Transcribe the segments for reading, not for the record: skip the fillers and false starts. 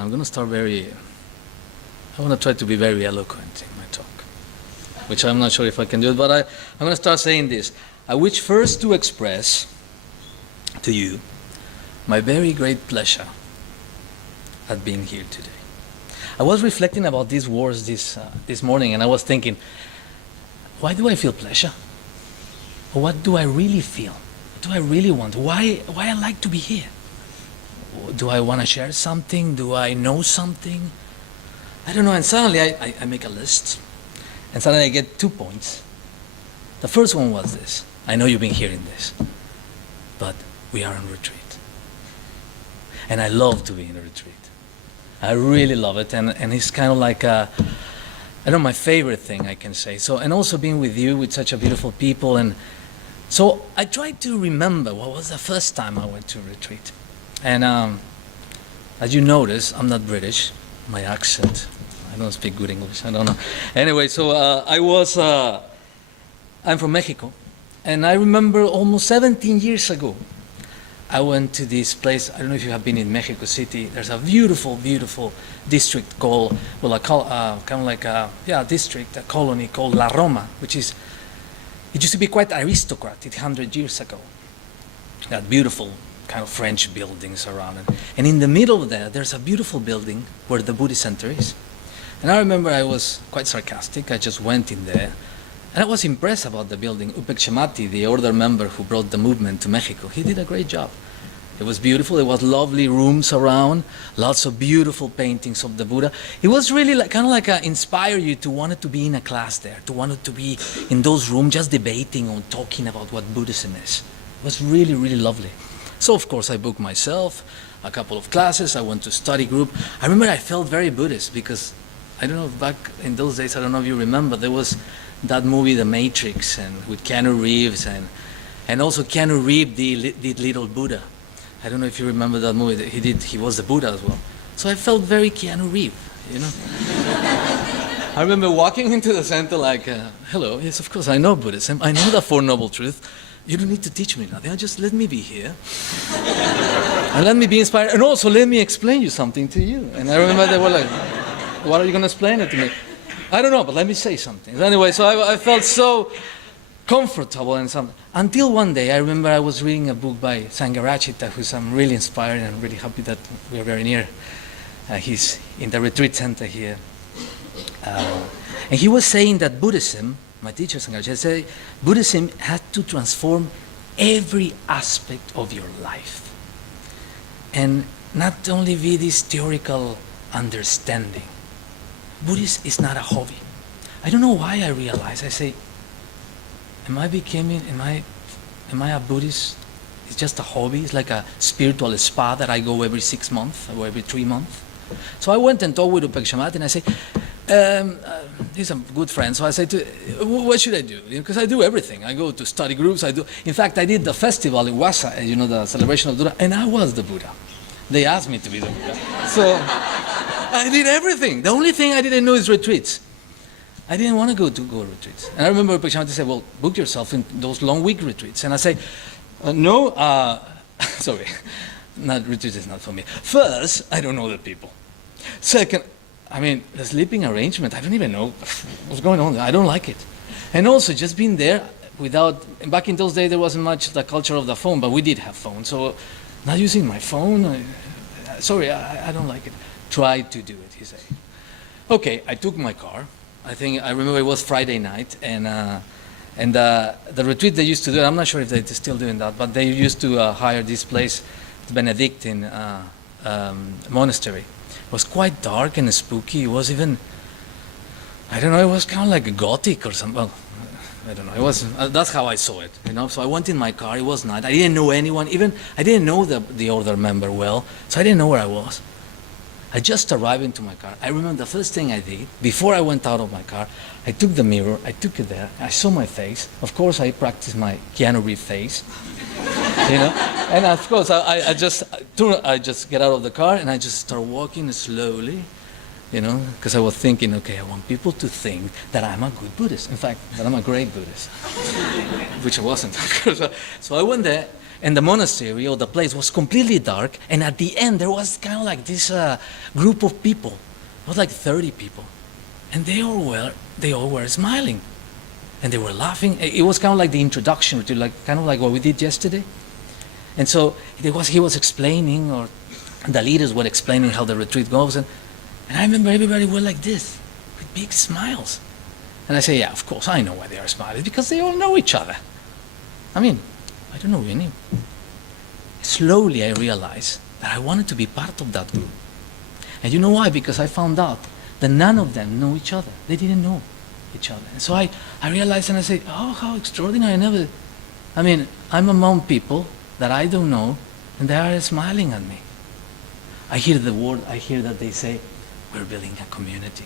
I'm going to start I want to try to be very eloquent in my talk, which I'm not sure if I can do it, but I'm going to start saying this. I wish first to express to you my very great pleasure at being here today. I was reflecting about these words this morning, and I was thinking, why do I feel pleasure? Or what do I really feel? What do I really want? Why I like to be here? Do I want to share something? Do I know something? I don't know. And suddenly I make a list, and suddenly I get 2 points. The first one was this. I know you've been hearing this, but we are on retreat. And I love to be in a retreat. I really love it, and it's kind of like I don't know, my favorite thing I can say. So, and also being with you, with such a beautiful people, and so I tried to remember what was the first time I went to a retreat. And as you notice, I'm not British. My accent, I don't speak good English. I don't know. Anyway, so I'm from Mexico, and I remember almost 17 years ago, I went to this place. I don't know if you have been in Mexico City. There's a beautiful, beautiful district called, kind of like a district, a colony called La Roma, it used to be quite aristocratic 100 years ago. That beautiful kind of French buildings around it. And in the middle of there's a beautiful building where the Buddhist center is. And I remember I was quite sarcastic. I just went in there. And I was impressed about the building. Upekshimati, the older member who brought the movement to Mexico, he did a great job. It was beautiful. There was lovely rooms around, lots of beautiful paintings of the Buddha. It was really kind of inspire you to want to be in a class there, to want to be in those rooms just debating or talking about what Buddhism is. It was really, really lovely. So of course I booked myself a couple of classes. I went to study group. I remember I felt very Buddhist because I don't know, back in those days, I don't know if you remember, there was that movie The Matrix, and with Keanu Reeves, and also Keanu Reeves did Little Buddha. I don't know if you remember that movie. He was the Buddha as well. So I felt very Keanu Reeves, you know. I remember walking into the center like, hello, yes, of course, I know Buddhism. I know the Four Noble Truths. You don't need to teach me nothing. Just let me be here. And let me be inspired. And also let me explain you something to you. And I remember they were like, what are you going to explain it to me? I don't know, but let me say something. Anyway, so I felt so comfortable and something. Until one day, I remember I was reading a book by Sangharakshita, who's I'm really inspired and really happy that we're very near. He's in the retreat center here. And he was saying that Buddhism, my teacher Sangharakshita said, Buddhism had to transform every aspect of your life. And not only be this theoretical understanding. Buddhism is not a hobby. I don't know why I realized. I say, am I a Buddhist? It's just a hobby. It's like a spiritual spa that I go every 6 months or every 3 months. So I went and talked with Upekshimati, and I say, he's a good friend. So I said, what should I do? Because I do everything. I go to study groups. In fact, I did the festival in Wasa, the celebration of Buddha, and I was the Buddha. They asked me to be the Buddha. So I did everything. The only thing I didn't know is retreats. I didn't want to go retreats. And I remember Upekshimati said, well, book yourself in those long week retreats. And I say, no, sorry, retreats is not for me. First, I don't know the people. Second, the sleeping arrangement, I don't even know what's going on there. I don't like it. And also, just being there back in those days, there wasn't much the culture of the phone, but we did have phones. So, not using my phone, sorry, I don't like it. Try to do it, he said. Okay, I took my car. I remember it was Friday night, and the retreat they used to do, I'm not sure if they're still doing that, but they used to hire this place, the Benedictine monastery. It was quite dark and spooky. It was even, I don't know, it was kind of like gothic or something. Well, I don't know. It was. That's how I saw it, So I went in my car. It was night. I didn't know anyone. Even I didn't know the other member well, so I didn't know where I was. I just arrived into my car. I remember the first thing I did before I went out of my car. I took the mirror. I took it there. I saw my face. Of course, I practiced my Keanu Reeves face. And of course, I just get out of the car and I just start walking slowly, because I was thinking, okay, I want people to think that I'm a good Buddhist. In fact, that I'm a great Buddhist, which I wasn't, of course. So I went there, And the monastery or the place was completely dark, and at the end there was kind of like this group of people. It was like 30 people, and they all were smiling, and they were laughing. It was kind of like the introduction to kind of like what we did yesterday. And so he was explaining, or the leaders were explaining how the retreat goes, and I remember everybody were like this, with big smiles. And I say, yeah, of course, I know why they are smiling, because they all know each other. I mean, I don't know any. Slowly I realized that I wanted to be part of that group. And you know why? Because I found out that none of them know each other. They didn't know each other. And so I realized, and I said, oh, how extraordinary. I'm among people that I don't know, and they are smiling at me. I hear that they say, we're building a community.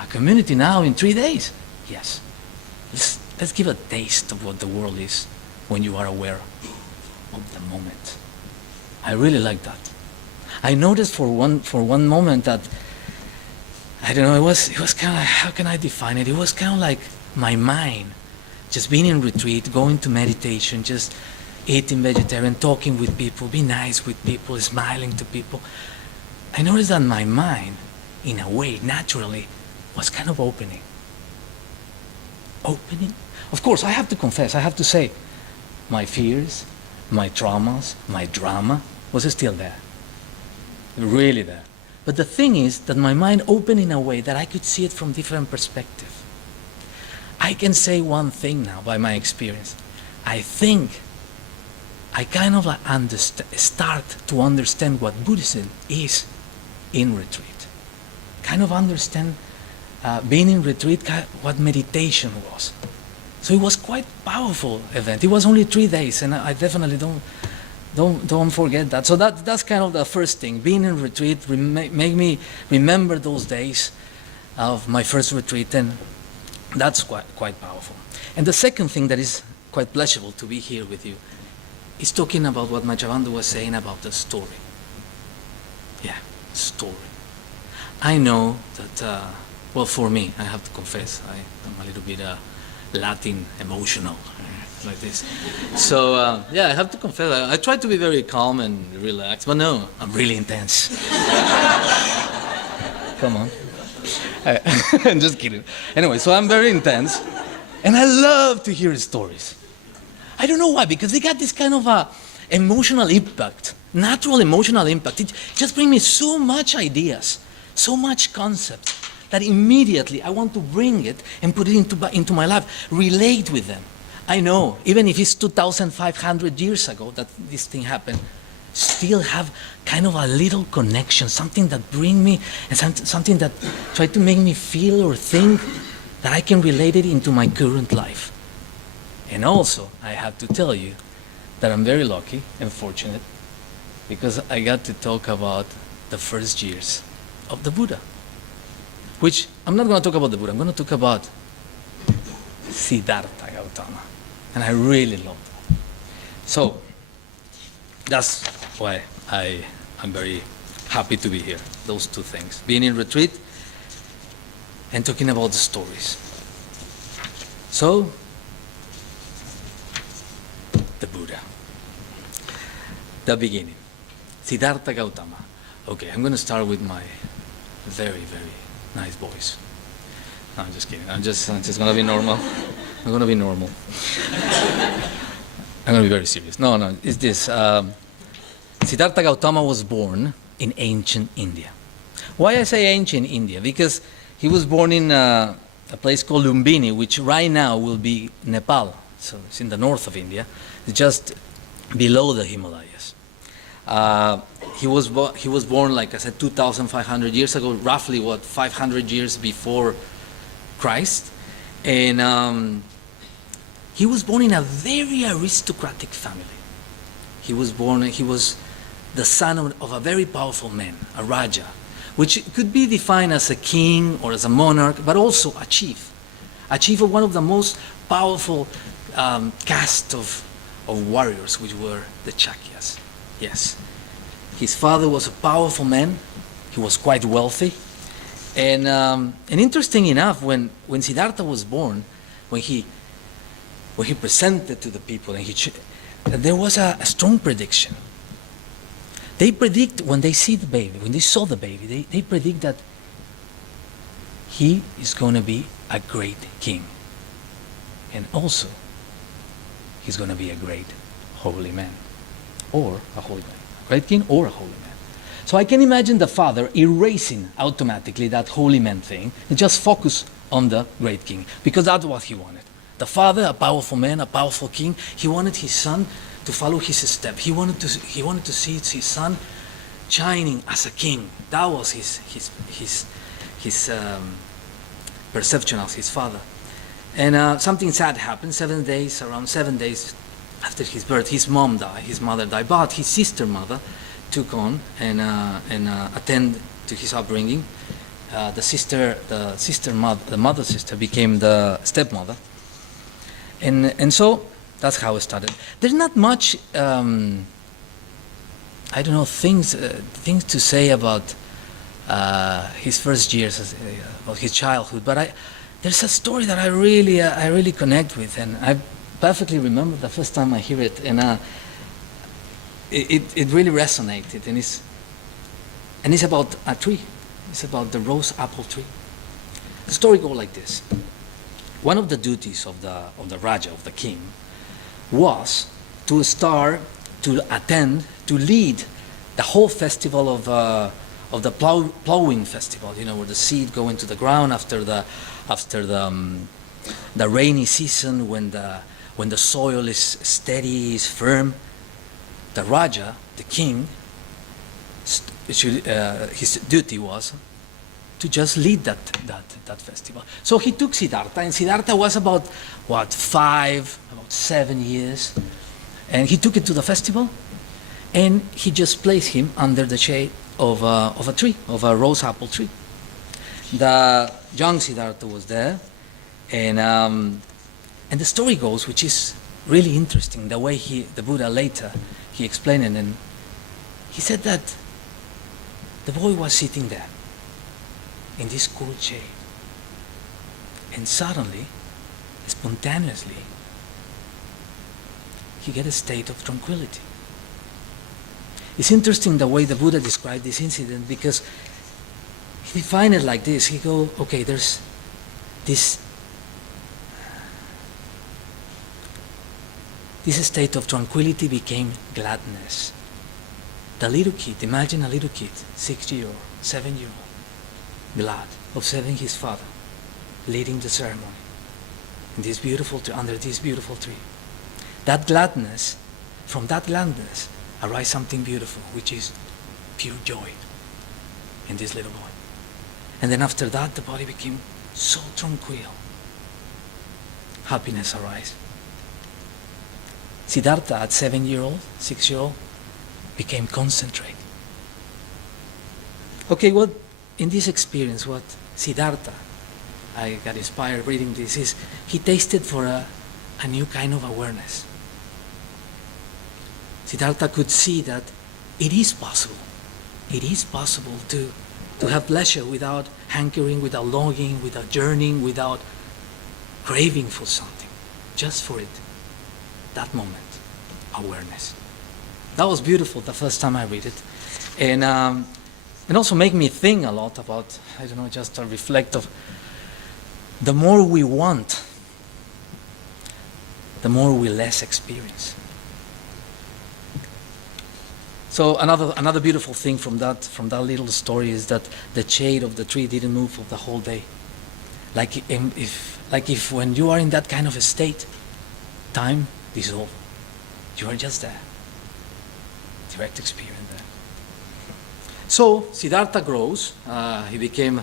A community now in 3 days. Yes. Let's give a taste of what the world is when you are aware of the moment. I really like that. I noticed for one moment that, I don't know, it was kind of like, how can I define it? It was kind of like my mind, just being in retreat, going to meditation, just eating vegetarian, talking with people, be nice with people, smiling to people. I noticed that my mind, in a way, naturally, was kind of opening. Opening? Of course, I have to confess, I have to say, my fears, my traumas, my drama was still there. Really there. But the thing is that my mind opened in a way that I could see it from different perspectives. I can say one thing now by my experience. I think I kind of like start to understand what Buddhism is in retreat. Kind of understand being in retreat, what meditation was. So it was quite powerful event. It was only 3 days, and I definitely don't forget that. So that's kind of the first thing. Being in retreat make me remember those days of my first retreat, and that's quite powerful. And the second thing that is quite pleasurable to be here with you is talking about what Machavandhu was saying about the story. Yeah, story. I know that, well, for me, I have to confess, I'm a little bit Latin emotional, like this. So, yeah, I have to confess, I try to be very calm and relaxed, but no, I'm really intense. Come on. I'm just kidding. Anyway, so I'm very intense, and I love to hear stories. I don't know why, because they got this kind of emotional impact, natural emotional impact. It just brings me so much ideas, so much concepts, that immediately I want to bring it and put it into my life, relate with them. I know, even if it's 2,500 years ago that this thing happened, still have kind of a little connection, something that bring me, and something that try to make me feel or think that I can relate it into my current life. And also, I have to tell you that I'm very lucky and fortunate because I got to talk about the first years of the Buddha. Which, I'm not going to talk about the Buddha, I'm going to talk about Siddhartha Gautama. And I really love that. So, that's why I'm very happy to be here. Those two things. Being in retreat and talking about the stories. So, the Buddha. The beginning. Siddhartha Gautama. Okay, I'm going to start with my very, very nice voice. No, I'm just kidding. I'm just going to be normal. I'm going to be normal. I'm going to be very serious. No, it's this. Siddhartha Gautama was born in ancient India. Why I say ancient India? Because he was born in a place called Lumbini, which right now will be Nepal. So it's in the north of India, just below the Himalayas. He was born, like I said, 2,500 years ago, roughly 500 years before Christ, and he was born in a very aristocratic family. He was the son of a very powerful man, a Raja, which could be defined as a king or as a monarch, but also a chief of one of the most powerful caste of warriors, which were the Chakyas. Yes. His father was a powerful man. He was quite wealthy. And interesting enough, when Siddhartha was born, when he presented to the people, and there was a strong prediction. They predict when they see the baby, when they saw the baby, they predict that he is going to be a great king. And also, he's going to be a great holy man. Or a holy man. A great king or a holy man. So I can imagine the father erasing automatically that holy man thing and just focus on the great king. Because that's what he wanted. The father, a powerful man, a powerful king, he wanted his son to follow his step. He wanted to see his son shining as a king. That was his perception of his father. And something sad happened. Around 7 days after his birth, his mom died, his mother died, but his sister mother took on and attend to his upbringing. The mother sister became the stepmother, and so that's how it started. There's not much, things to say about his first years, about his childhood. But there's a story that I really connect with, and I perfectly remember the first time I hear it, and it really resonated. And it's about a tree. It's about the rose apple tree. The story goes like this. One of the duties of the Raja, of the king, was to lead the whole festival of the plowing festival, where the seed go into the ground after the rainy season, when the soil is steady, is firm. The Raja, the king, his duty was to just lead that festival. So he took Siddhartha, and Siddhartha was about 7 years, and he took it to the festival, and he just placed him under the shade of a tree, of a rose apple tree. The young Siddhartha was there, and the story goes, which is really interesting, the way the Buddha later he explained it, and he said that the boy was sitting there in this cool shade, and suddenly, spontaneously, he get a state of tranquility. It's interesting the way the Buddha described this incident, because he defined it like this. He go, okay, there's this state of tranquility became gladness. The little kid, imagine a little kid, 6-year-old, 7-year-old, glad, observing his father, leading the ceremony in this beautiful under this beautiful tree. That gladness, from that gladness, arise something beautiful, which is pure joy in this little boy. And then after that, the body became so tranquil. Happiness arise. Siddhartha, at 7-year-old, 6-year-old, became concentrated. Okay, what in this experience, what Siddhartha, I got inspired reading this, is he tasted for a new kind of awareness. Siddhartha could see that it is possible. It is possible to have pleasure without hankering, without longing, without yearning, without craving for something. Just for it. That moment. Awareness. That was beautiful the first time I read it. And also make me think a lot about, just to reflect of the more we want, the more we less experience. So another beautiful thing from that little story is that the shade of the tree didn't move for the whole day. Like if when you are in that kind of a state, time dissolves. You are just there. Direct experience there. So Siddhartha grows. He became,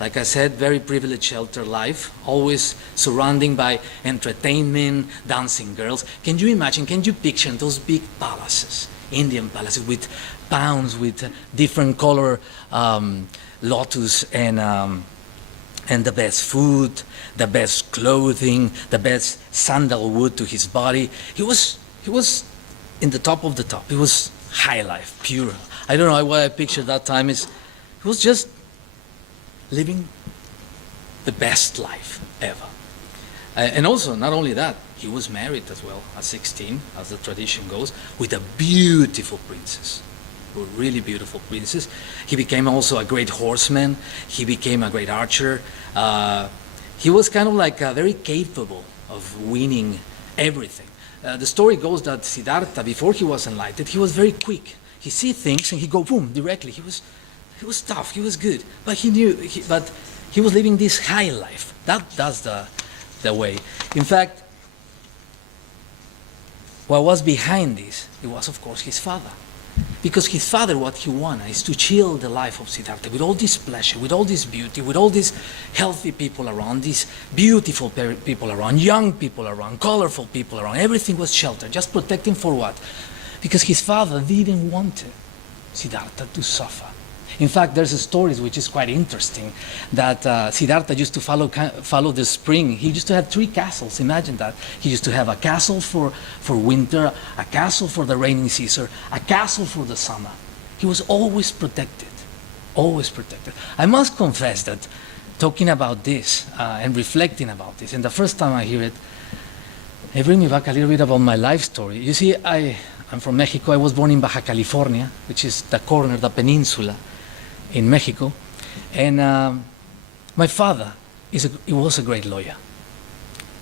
like I said, very privileged, sheltered life, always surrounded by entertainment, dancing girls. Can you imagine? Can you picture those big palaces? Indian palaces with pounds, with different color lotus, and the best food, the best clothing, the best sandalwood to his body. He was in the top of the top. He was high life, pure. I don't know what I pictured that time is. He was just living the best life ever. And also, not only that, he was married as well at 16, as the tradition goes, with a beautiful princess, a really beautiful princess. He became also a great horseman. He became a great archer. He was kind of like very capable of winning everything. The story goes that Siddhartha, before he was enlightened, he was very quick. He see things and he go boom directly. He was tough. He was good, but he knew. But he was living this high life. That's the way. In fact, what was behind this? It was, of course, his father. Because his father, what he wanted is to chill the life of Siddhartha with all this pleasure, with all this beauty, with all these healthy people around, these beautiful people around, young people around, colorful people around. Everything was sheltered, just protecting for what? Because his father didn't want Siddhartha to suffer. In fact, there's a story which is quite interesting that Siddhartha used to follow the spring. He used to have 3 castles. Imagine that. He used to have a castle for winter, a castle for the rainy season, a castle for the summer. He was always protected, always protected. I must confess that talking about this and reflecting about this, and the first time I hear it, it brings me back a little bit about my life story. You see, I'm from Mexico. I was born in Baja California, which is the corner, the peninsula in Mexico, and my father he was a great lawyer,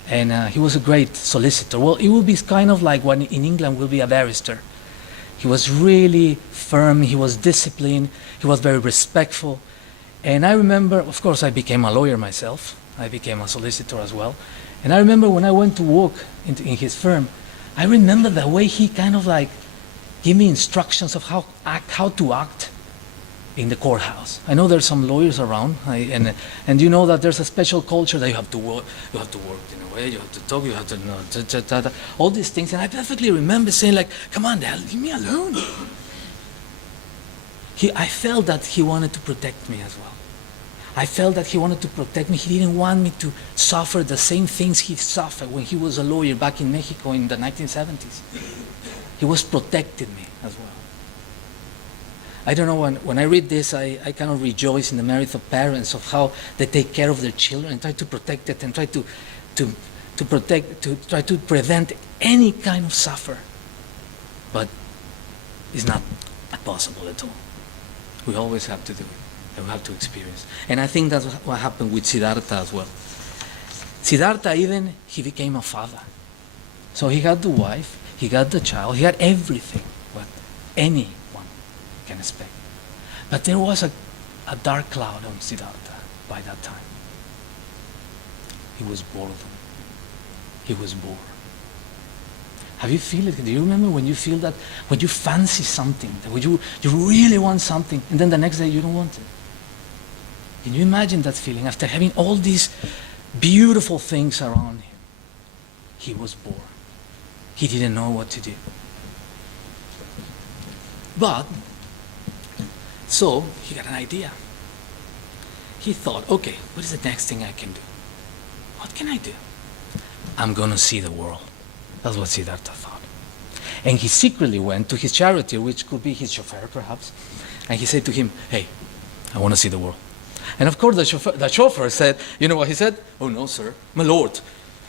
and he was a great solicitor. Well, it would be kind of like what in England will be a barrister. He was really firm, he was disciplined, he was very respectful, and I remember, of course, I became a lawyer myself. I became a solicitor as well, and I remember when I went to work in his firm, I remember the way he kind of like gave me instructions of how to act in the courthouse. I know there's some lawyers around, and you know that there's a special culture that you have to work in a way, you have to talk, you have to know, all these things. And I perfectly remember saying like, come on, Dad, leave me alone. I felt that he wanted to protect me as well. I felt that he wanted to protect me. He didn't want me to suffer the same things he suffered when he was a lawyer back in Mexico in the 1970s. He was protecting me as well. I don't know, when I read this, I kind of rejoice in the merit of parents, of how they take care of their children and try to protect it and try to prevent any kind of suffer. But it's not possible at all. We always have to do it, and we have to experience. And I think that's what happened with Siddhartha as well. Siddhartha he became a father. So he had the wife, he got the child, he had everything what anyone can expect. But there was a dark cloud on Siddhartha by that time. He was bored. He was bored. Have you feel it? Do you remember when you feel that, when you fancy something, that when you really want something, and then the next day you don't want it? Can you imagine that feeling after having all these beautiful things around him? He was bored. He didn't know what to do. But so he got an idea. He thought, okay, what is the next thing I can do? What can I do? I'm going to see the world. That's what Siddhartha thought. And he secretly went to his charioteer, which could be his chauffeur perhaps, and he said to him, hey, I want to see the world. And of course the chauffeur said, you know what he said? Oh no, sir, my lord,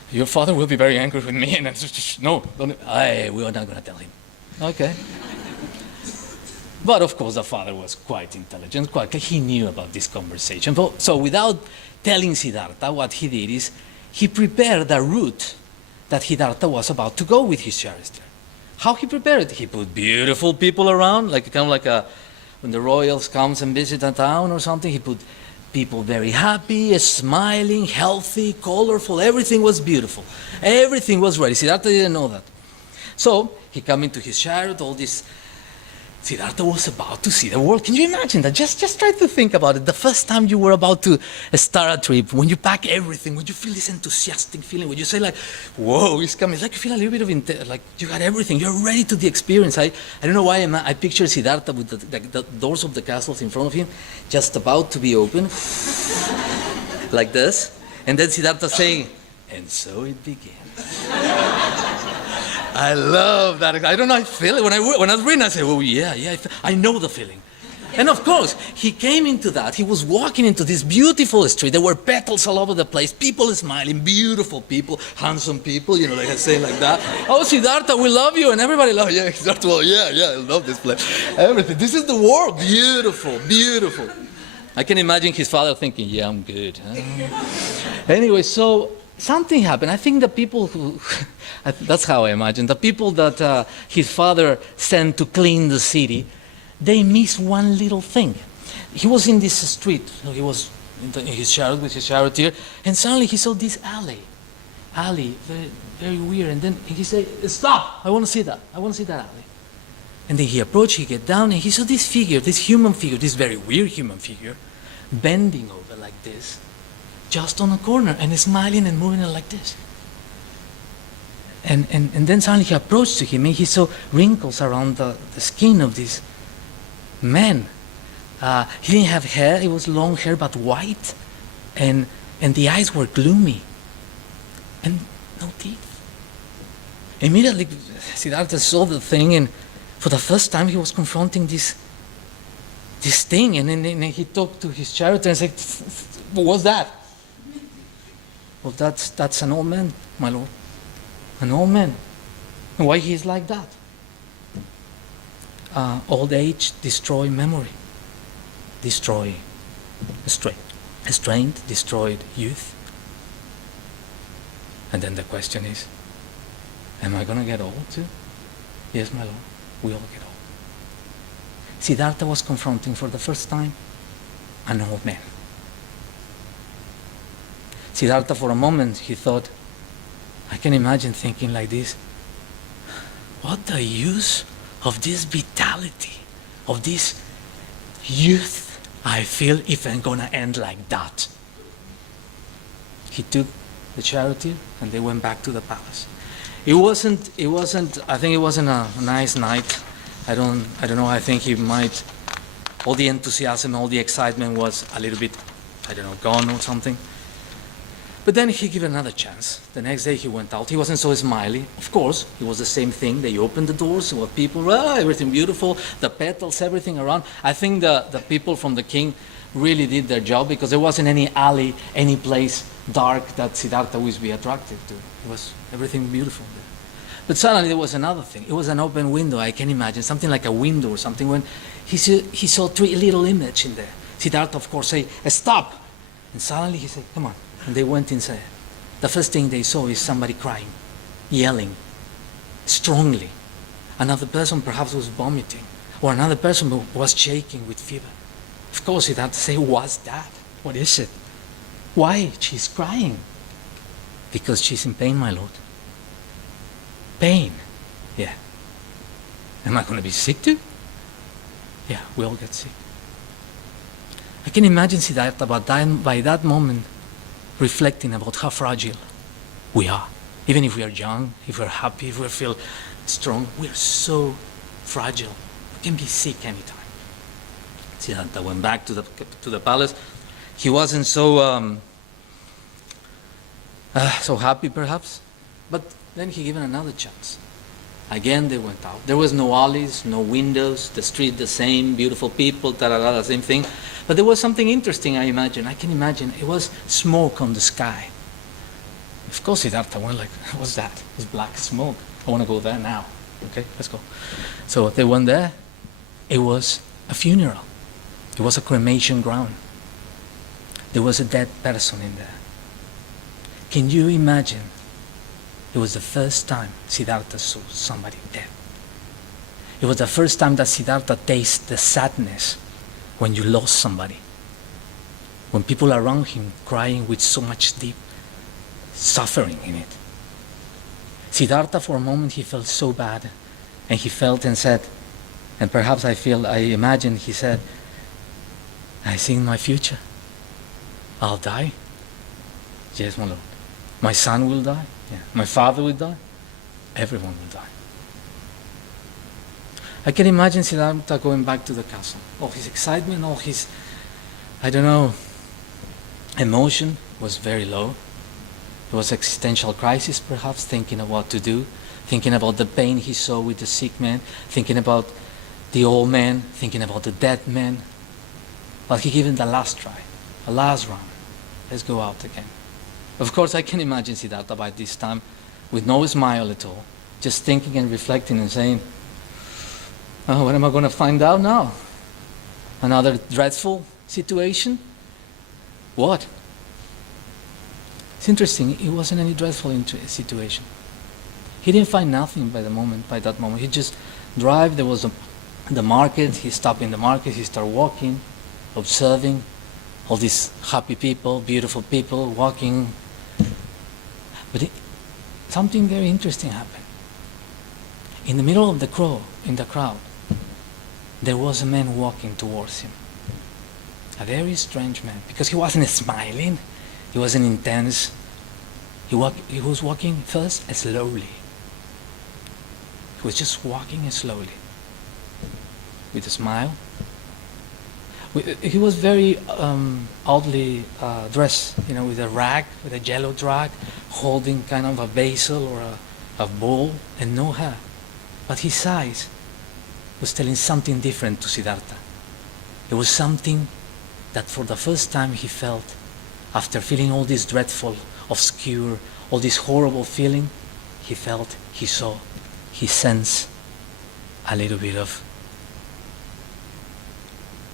your father will be very angry with me. And I said, no, we are not going to tell him. Okay. But of course the father was quite intelligent, he knew about this conversation. So without telling Siddhartha, what he did is he prepared the route that Siddhartha was about to go with his charioteer. How he prepared it? He put beautiful people around, like kind of like when the royals comes and visit a town or something, he put people very happy, smiling, healthy, colorful, everything was beautiful. Everything was ready. Siddhartha didn't know that. So he came into his chariot, all this. Siddhartha was about to see the world. Can you imagine that? Just try to think about it. The first time you were about to start a trip, when you pack everything, when you feel this enthusiastic feeling, when you say like, whoa, it's coming. It's like you feel a little bit of, like you got everything. You're ready to the experience. I don't know why I picture Siddhartha with the doors of the castles in front of him, just about to be open, like this. And then Siddhartha saying, and so it began. I love that. I don't know, I feel it. When I was reading, I say, oh yeah, I know the feeling. And of course, he came into that. He was walking into this beautiful street. There were petals all over the place. People smiling, beautiful people, handsome people, like I say like that. Oh, Siddhartha, we love you. And everybody loves you. Yeah, Siddhartha, well, yeah, I love this place. Everything. This is the world. Beautiful, beautiful. I can imagine his father thinking, yeah, I'm good. Anyway, so something happened. I think the people who, that's how I imagine, the people that his father sent to clean the city, they missed one little thing. He was in this street, he was in his chariot with his charioteer, and suddenly he saw this alley, very, very weird. And then he said, stop, I want to see that alley. And then he approached, he get down, and he saw this figure, this human figure, this very weird human figure, bending over like this, just on a corner, and smiling and moving it like this. And then suddenly he approached to him, and he saw wrinkles around the skin of this man. He didn't have hair, it was long hair but white, and the eyes were gloomy, and no teeth. Immediately Siddhartha saw the thing, and for the first time he was confronting this thing, and then he talked to his charioteer and said, what's that? Well, that's an old man, my lord. An old man. And why he is like that? Old age destroy memory, destroy strength, destroyed youth. And then the question is, am I going to get old too? Yes, my lord, we all get old. Siddhartha was confronting for the first time an old man. Siddhartha, for a moment, he thought, I can imagine thinking like this, what the use of this vitality, of this youth I feel if I'm gonna end like that? He took the charioteer and they went back to the palace. It wasn't, I think it wasn't a nice night. I don't know, I think he might, all the enthusiasm, all the excitement was a little bit, gone or something. But then he gave another chance. The next day he went out. He wasn't so smiley. Of course, it was the same thing. They opened the doors, there were people, everything beautiful, the petals, everything around. I think the people from the king really did their job, because there wasn't any alley, any place dark that Siddhartha would be attracted to. It was everything beautiful there. But suddenly there was another thing. It was an open window, I can imagine, something like a window or something, when he saw three little images in there. Siddhartha, of course, said, stop. And suddenly he said, come on. And they went inside. The first thing they saw is somebody crying, yelling, strongly. Another person perhaps was vomiting, or another person was shaking with fever. Of course, he'd have to say, what's that? What is it? Why? She's crying. Because she's in pain, my lord. Pain. Yeah. Am I going to be sick too? Yeah, we all get sick. I can imagine Siddhartha by that moment reflecting about how fragile we are. Even if we are young, if we're happy, if we feel strong, we are so fragile. We can be sick anytime. Siddhartha went back to the palace. He wasn't so happy perhaps, but then he given another chance. Again they went out. There was no alleys, no windows, the street the same, beautiful people, the same thing. But there was something interesting, I can imagine. It was smoke on the sky. Of course Siddhartha went like, what's that? It's black smoke. I want to go there now. Okay, let's go. So they went there. It was a funeral. It was a cremation ground. There was a dead person in there. Can you imagine? It was the first time Siddhartha saw somebody dead. It was the first time that Siddhartha tasted the sadness when you lost somebody. When people around him crying with so much deep suffering in it. Siddhartha, for a moment, he felt so bad. And he felt and said, and perhaps I imagine he said, I see in my future, I'll die. Yes, my lord. My son will die. Yeah. My father will die. Everyone will die. I can imagine Siddhartha going back to the castle. All his excitement, all his, emotion was very low. It was existential crisis perhaps, thinking of what to do, thinking about the pain he saw with the sick man, thinking about the old man, thinking about the dead man. But he gave him the last try, a last round. Let's go out again. Of course, I can imagine Siddhartha by this time with no smile at all, just thinking and reflecting and saying, oh, what am I going to find out now? Another dreadful situation? What? It's interesting, it wasn't any dreadful situation. He didn't find nothing by that moment. He just drive, there was the market, he stopped in the market, he started walking, observing all these happy people, beautiful people walking. But something very interesting happened. In the middle of the crowd, there was a man walking towards him. A very strange man, because he wasn't smiling, he wasn't intense. He was walking first slowly. He was just walking slowly, with a smile. He was very oddly dressed, with a rag, with a yellow rag, holding kind of a basil or a bowl, and no hair. But his eyes was telling something different to Siddhartha. It was something that for the first time he felt, after feeling all this dreadful, obscure, all this horrible feeling, he felt, he saw, he sensed a little bit of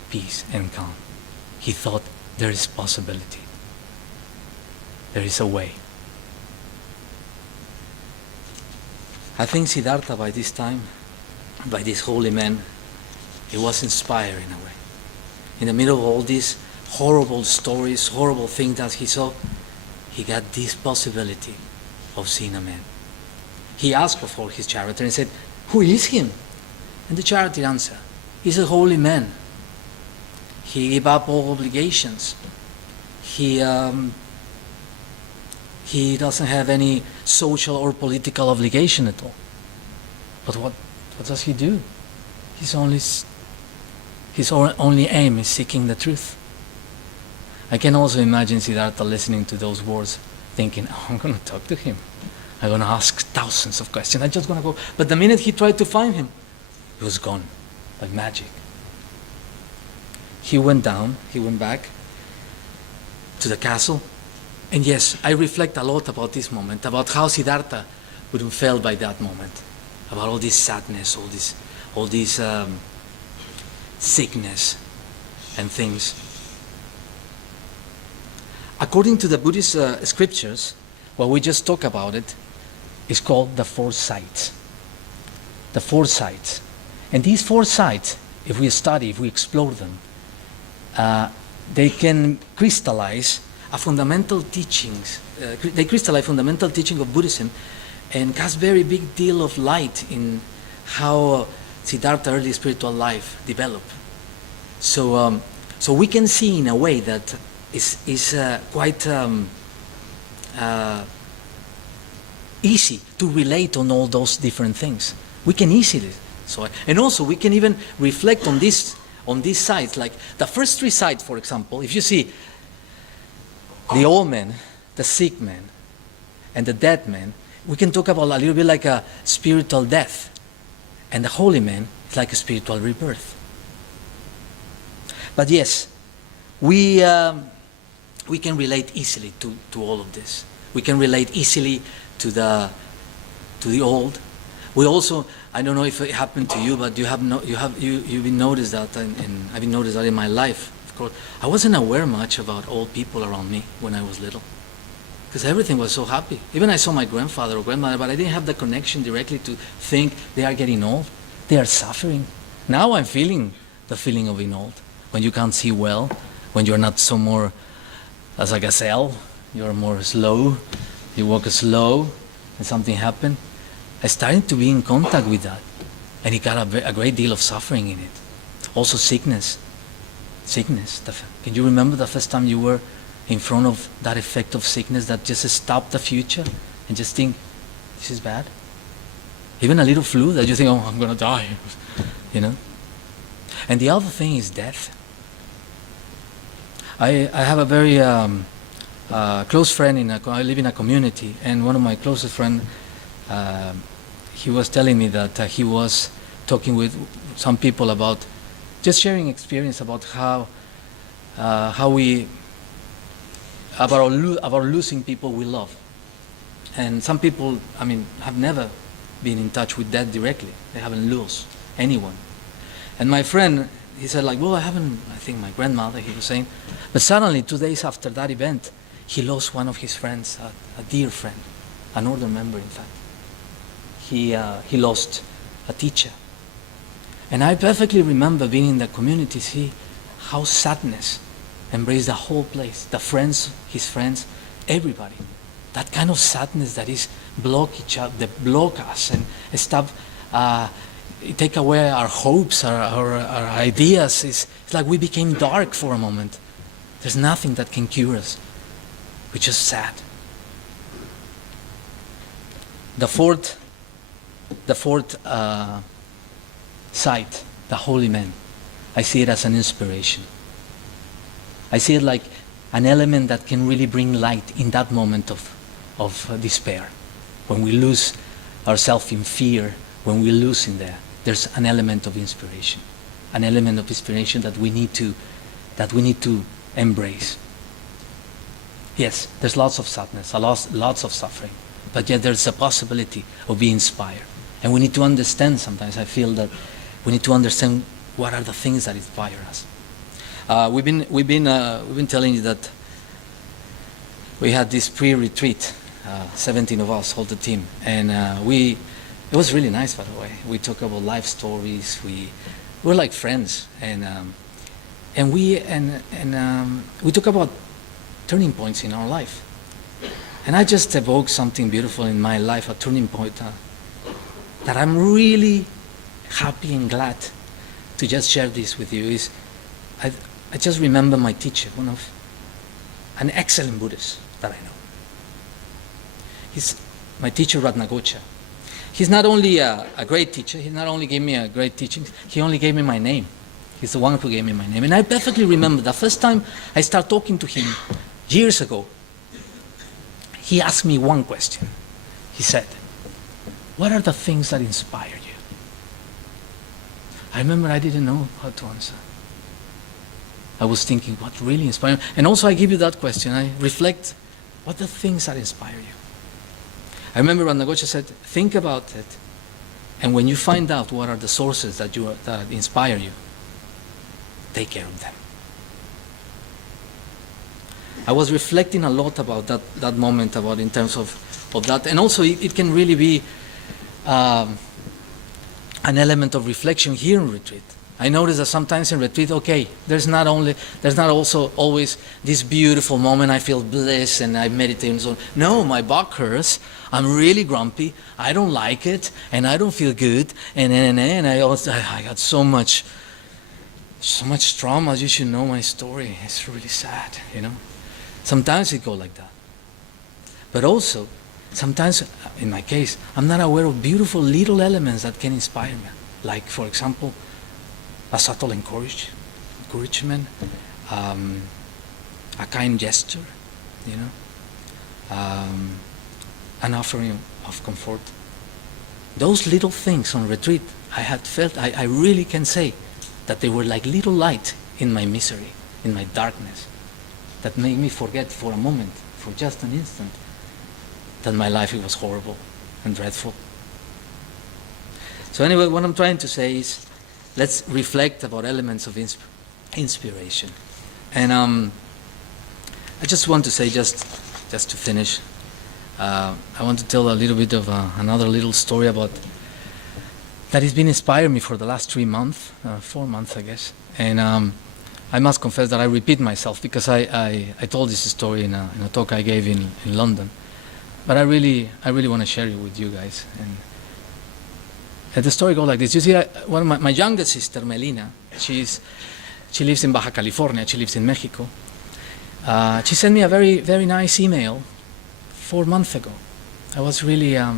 peace and calm. He thought, there is possibility. There is a way. I think Siddhartha by this time, by this holy man, he was inspired in a way. In the middle of all these horrible stories, horrible things that he saw, he got this possibility of seeing a man. He asked for his charioteer and said, who is him? And the charioteer answered, he's a holy man. He gave up all obligations. He doesn't have any social or political obligation at all. But what does he do? His only aim is seeking the truth. I can also imagine Siddhartha listening to those words, thinking, oh, I'm going to talk to him. I'm going to ask thousands of questions. I'm just going to go. But the minute he tried to find him, he was gone, like magic. He went back to the castle. And yes, I reflect a lot about this moment, about how Siddhartha would have felt by that moment, about all this sadness, all this sickness and things. According to the Buddhist scriptures, what we just talked about it, is called the four sights. The four sights. And these four sights, if we study, if we explore them, they can crystallize a fundamental teachings. They crystallize fundamental teaching of Buddhism, and cast very big deal of light in how Siddhartha's early spiritual life developed. So we can see in a way that is quite easy to relate on all those different things. We can easily. And also we can even reflect on these sides. Like the first three sides, for example, if you see the old man, the sick man, and the dead man, we can talk about a little bit like a spiritual death. And the holy man is like a spiritual rebirth. But yes, we can relate easily to all of this. We can relate easily to the old. We also, I don't know if it happened to you, but you've been noticed that, and I've been noticed that in my life. Of course, I wasn't aware much about old people around me when I was little, because everything was so happy. Even I saw my grandfather or grandmother, but I didn't have the connection directly to think they are getting old, they are suffering. Now I'm feeling the feeling of being old, when you can't see well, when you're not so more as a gazelle, you're more slow, you walk slow, and something happened. I started to be in contact with that, and it got a great deal of suffering in it. Also sickness. Can you remember the first time you were in front of that effect of sickness that just stopped the future and just think, this is bad? Even a little flu that you think, oh, I'm going to die, And the other thing is death. I have a very close friend, I live in a community, and one of my closest friends, he was telling me that he was talking with some people about just sharing experience about how we about losing people we love. And some people, I mean, have never been in touch with death directly. They haven't lost anyone. And my friend, he said like, well, I think my grandmother, he was saying, but suddenly 2 days after that event, he lost one of his friends, a dear friend, an older member in fact. He lost a teacher. And I perfectly remember being in the community, see how sadness embraced the whole place, the friends, his friends, everybody. That kind of sadness that is block us and stop, take away our hopes, our ideas. It's like we became dark for a moment. There's nothing that can cure us. We're just sad. The fourth site, the holy man, I see it as an inspiration. I see it like an element that can really bring light in that moment of despair. When we lose ourselves in fear, when we lose in there, there's an element of inspiration. An element of inspiration that we need to embrace. Yes, there's lots of sadness, lots of suffering, but yet there's a possibility of being inspired. And we need to understand, sometimes I feel that we need to understand what are the things that inspire us. We've been telling you that we had this pre-retreat, 17 of us, all the team, and it was really nice, by the way. We talked about life stories. We were like friends, and we talk about turning points in our life. And I just evoked something beautiful in my life, a turning point that I'm really happy and glad to just share this with you. Is I just remember my teacher, an excellent Buddhist that I know. He's my teacher, Ratnagocha. He's not only a great teacher, he not only gave me a great teaching, he only gave me my name. He's the one who gave me my name. And I perfectly remember the first time I started talking to him years ago, he asked me one question. He said, what are the things that inspire you? I remember I didn't know how to answer. I was thinking, what really inspires me? And also I give you that question. I reflect, what are the things that inspire you? I remember Ratnagocha said, think about it. And when you find out what are the sources that inspire you, take care of them. I was reflecting a lot about that moment, about in terms of that. And also it can really be an element of reflection here in retreat. I notice that sometimes in retreat, okay, there's not also always this beautiful moment, I feel bliss and I meditate and so on. No, my back hurts, I'm really grumpy, I don't like it, and I don't feel good, and I got so much trauma. You should know my story. It's really sad, you know. Sometimes it goes like that. But also, sometimes, in my case, I'm not aware of beautiful little elements that can inspire me. Like, for example, a subtle encouragement, a kind gesture, you know, an offering of comfort. Those little things on retreat, I had felt, I really can say that they were like little light in my misery, in my darkness, that made me forget for a moment, for just an instant, that my life was horrible and dreadful. So anyway, what I'm trying to say is, let's reflect about elements of inspiration. And I just want to say, just to finish, I want to tell a little bit of another little story about that has been inspiring me for the last 4 months, I guess. And I must confess that I repeat myself because I told this story in a talk I gave in London. But I really want to share it with you guys. And the story goes like this. You see, one of my youngest sister, Melina, she lives in Baja California. She lives in Mexico. She sent me a very, very nice email 4 months ago. I was really, I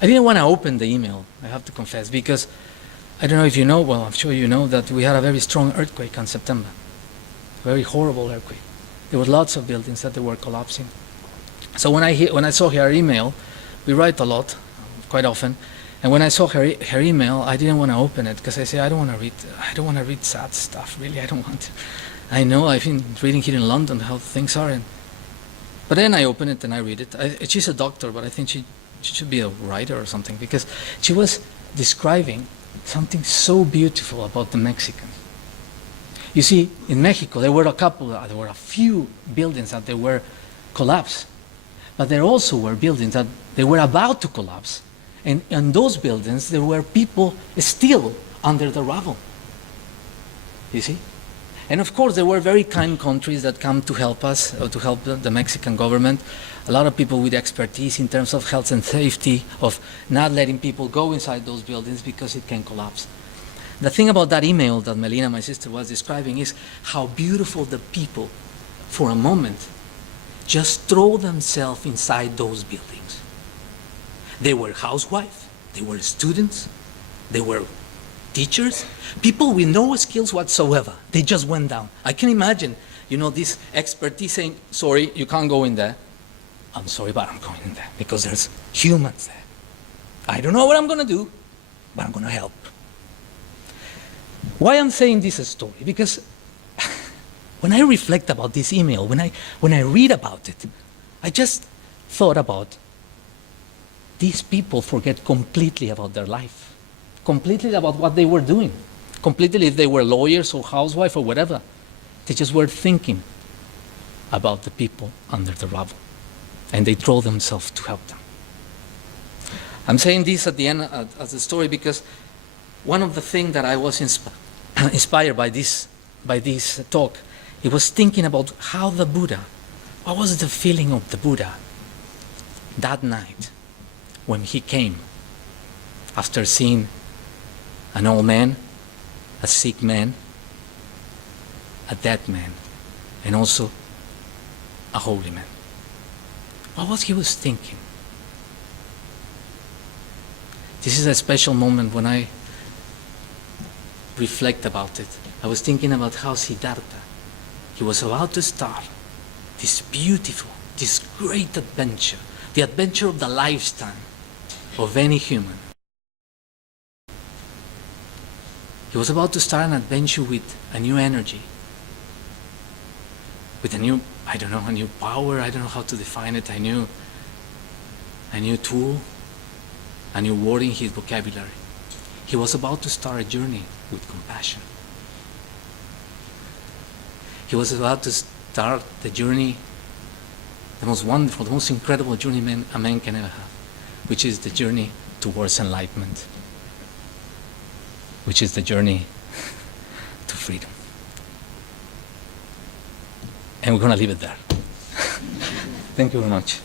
didn't want to open the email, I have to confess, because I don't know if you know, well, I'm sure you know that we had a very strong earthquake in September. A very horrible earthquake. There were lots of buildings that they were collapsing. So when I saw her email, we write a lot, quite often, And when I saw her email, I didn't want to open it because I said, I don't want to read sad stuff. Really, I don't want to. I know I've been reading here in London how things are, but then I open it and I read it. She's a doctor, but I think she should be a writer or something, because she was describing something so beautiful about the Mexicans. You see, in Mexico, there were a few buildings that they were collapsed, but there also were buildings that they were about to collapse. And in those buildings, there were people still under the rubble. You see? And of course, there were very kind countries that come to help us, or to help the Mexican government. A lot of people with expertise in terms of health and safety, of not letting people go inside those buildings because it can collapse. The thing about that email that Melina, my sister, was describing is how beautiful the people, for a moment, just throw themselves inside those buildings. They were housewives, they were students, they were teachers, people with no skills whatsoever. They just went down. I can imagine, this expertise saying, sorry, you can't go in there. I'm sorry, but I'm going in there because there's humans there. I don't know what I'm going to do, but I'm going to help. Why I'm saying this story? Because when I reflect about this email, when I read about it, I just thought about these people forget completely about their life, completely about what they were doing, completely if they were lawyers or housewives or whatever. They just were thinking about the people under the rubble, and they throw themselves to help them. I'm saying this at the end as a story because one of the things that I was inspired by this talk, it was thinking about how the Buddha, what was the feeling of the Buddha that night when he came after seeing an old man, a sick man, a dead man, and also a holy man. What was he thinking? This is a special moment when I reflect about it. I was thinking about how Siddhartha, he was about to start this beautiful, this great adventure, the adventure of the lifetime of any human. He was about to start an adventure with a new energy, with a new power, I don't know how to define it, a new tool, a new word in his vocabulary. He was about to start a journey with compassion. He was about to start the journey, the most wonderful, the most incredible journey a man can ever have, which is the journey towards enlightenment, which is the journey to freedom. And we're going to leave it there. Thank you very much.